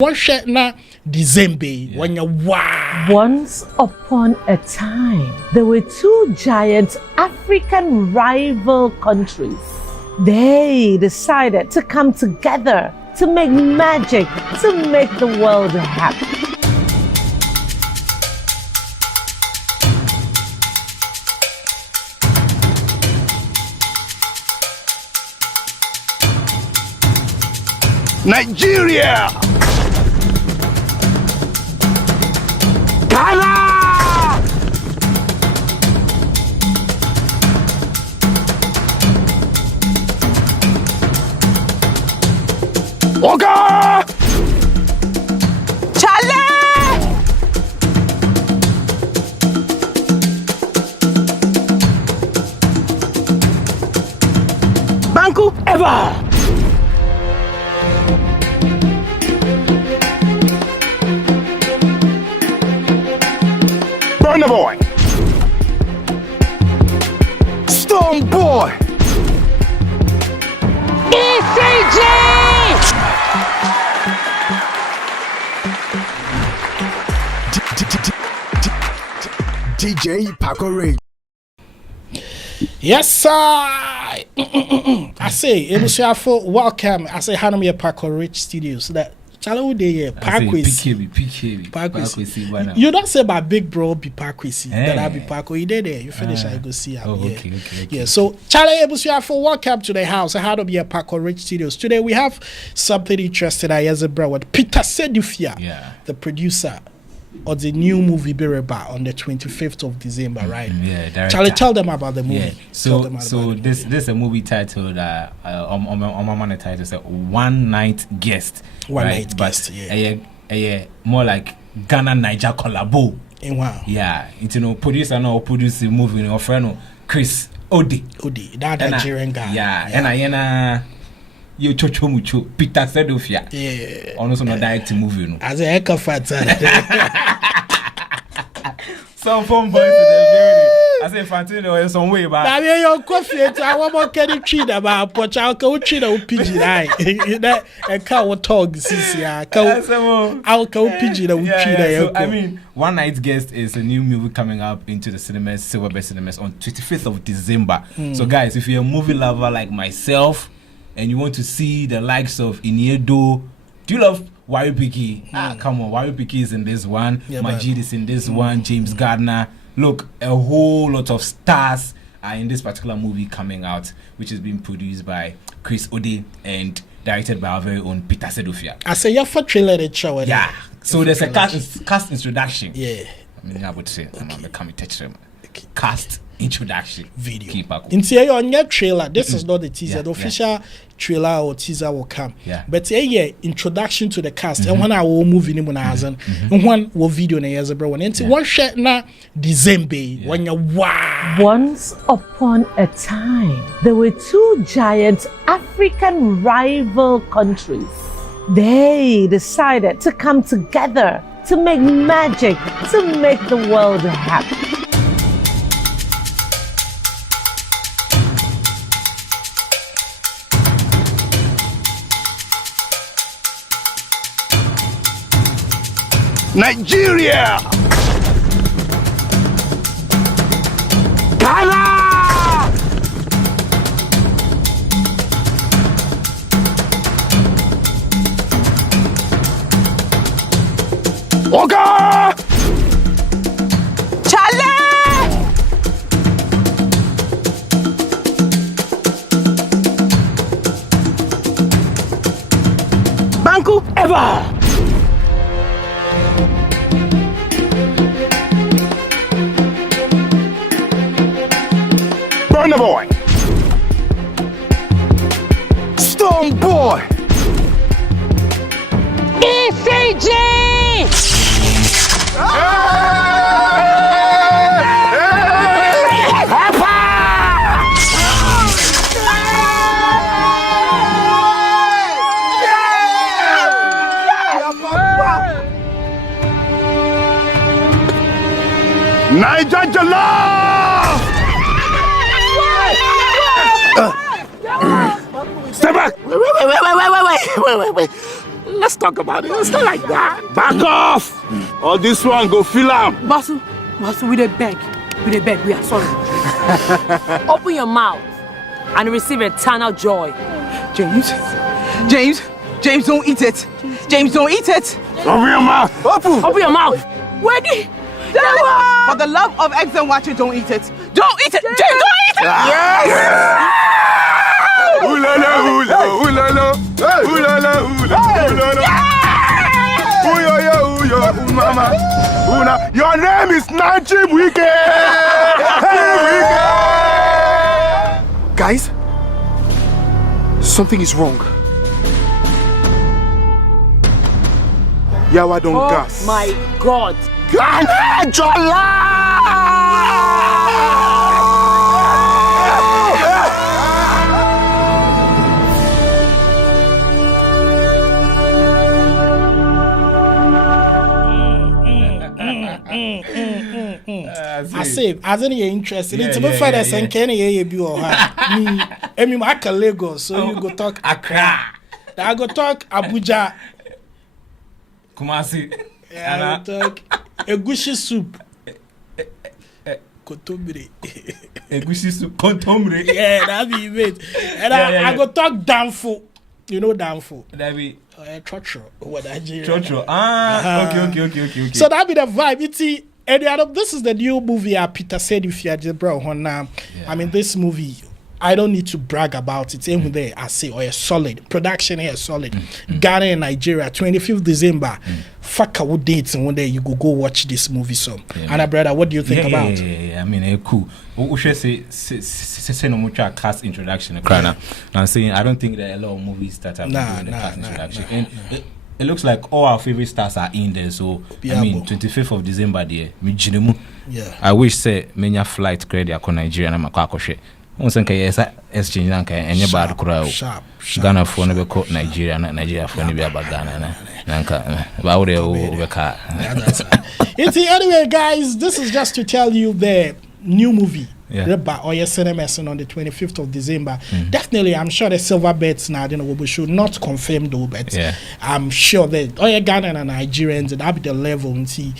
Once upon a time, there were two giant African rival countries. They decided to come together to make magic, to make the world happy. Nigeria! Ghana! Oga! Chale! Banku ever! Burna Boy! Stone Boy! ECG! DJ Paco Ray. Yes, sir. I say, it was your full welcome. I say, Hanami Paco Rich Studios. That Chalo de Parkway. You don't say my big bro be Parkway. That I be Paco. You did there. You finish, I go see. Okay. Yeah. So Chalo, it was your full welcome to the house. I had to be a Paco Rich Studios. Today we have something interesting. I as a bro with Peter Sedufia, the producer of the new movie Bereba on the 25th of December, right? Yeah, director. Charlie, tell them about the movie. Yeah. So this is a movie titled on my title is One Night Guest. Night Guest, yeah. More like Ghana Niger collabo. Wow. Yeah, producer no produce the movie no friend Chris Odi, that Nigerian guy. Yeah. And you chocho mucho Peter Sedufia. Yeah. Also no direct movie no. As a heck of fat. Some phone boys in the building. I say Fantino in some way, but I mean your coffee. I want more can treat about poach. I'll go treat a pigeon eye. That a cow talk. I'll go pigeon a so, I mean, One Night Guest is a new movie coming up into the cinemas, Silver Bay Cinemas on 25th of December. So guys, if you're a movie lover like myself and you want to see the likes of Iniedo, do you love Waripiki? Come on, Waripiki is in this one, Majid is in this one, James Gardner. Look, a whole lot of stars are in this particular movie coming out, which is being produced by Chris Ode and directed by our very own Peter Sedufia. I say you're for trailer the show. Yeah. So there's a cast introduction. Yeah. I mean, I would say, I'm becoming cast introduction video. In on your trailer, this is not the teaser. The official trailer or teaser will come. Yeah. But introduction to the cast. And when I will move in and one will video na years bro. And one shot na December when you Once upon a time, there were two giant African rival countries. They decided to come together to make magic, to make the world happy. Nigeria! Ghana! Oga! Chale! Banku ever! Burna Boy! Stone Boy! ECG! Niger Jollof! Step back! Wait. Let's talk about it. It's not like that. Back off! Or this one go fill up. Basu, we dey beg. We are sorry. Open your mouth and receive eternal joy. James, don't eat it. James, don't eat it. Open your mouth. Open your mouth. Ready? For the love of eggs and watch it, don't eat it. Don't eat it. James, don't eat it. Yes! Ooh la la, ooh la, ooh la la. Ooh la la, ooh la, ooh la la. Ooh yo yo, ooh yo, ooh mama. Ooh na. Your name is Najib Wike. Guys, something is wrong. Yawa don't gas. My God. Ghana Jola! I say, as any interested, it's about fathers and Kenny, you or her. Me, I mean, I can Lagos, so you go talk Accra. I go talk Abuja. Kumasi. I go talk Egusi soup. Kotombre. Egusi soup. Kotombre. Yeah, that be it. And I go talk Danfo. You know Danfo? That be Chocho. What Nigeria? Chocho. Okay. So that be the vibe. It's this is the new movie Peter said if you are bro. I mean, this movie, I don't need to brag about it. Even there, I say, solid. Production here, solid. Ghana and Nigeria, 25th December. Fuck our dates and one day you go watch this movie. So, Anna brother, what do you think about? Yeah. I mean, cool. We should say no much cast introduction. I'm saying I don't think there are a lot of movies that are doing the cast introduction. It looks like all our favorite stars are in there. So I mean, 25th of December there. I wish say many flight credit to Nigeria and Makakoshe. Exchange and bad crowd. Ghana for never caught Nigeria, and Nigeria for never about Ghana. Anyway, guys, this is just to tell you the new movie. By Oya Cinemas on the 25th of December. Definitely, I'm sure the silver bets now, we should not confirm though, but I'm sure that Oya Ghana and Nigerians, that'll be the level and see.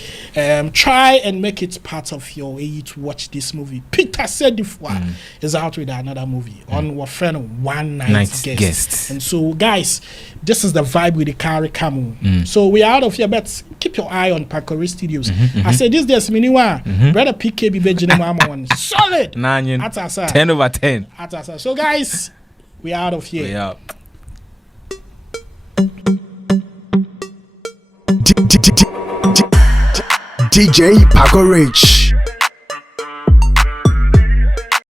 Try and make it part of your aid to watch this movie. Peter Sedifwa is out with another movie on our friend One Night Guest. And so, guys, this is the vibe with the Kari Kamu. So we are out of here, but keep your eye on Pakori Studios. I said this there's miniwa. Brother PKB Benjamin one solid. 10 over 10. So guys, we are out of here. We out. DJ Paco Rich.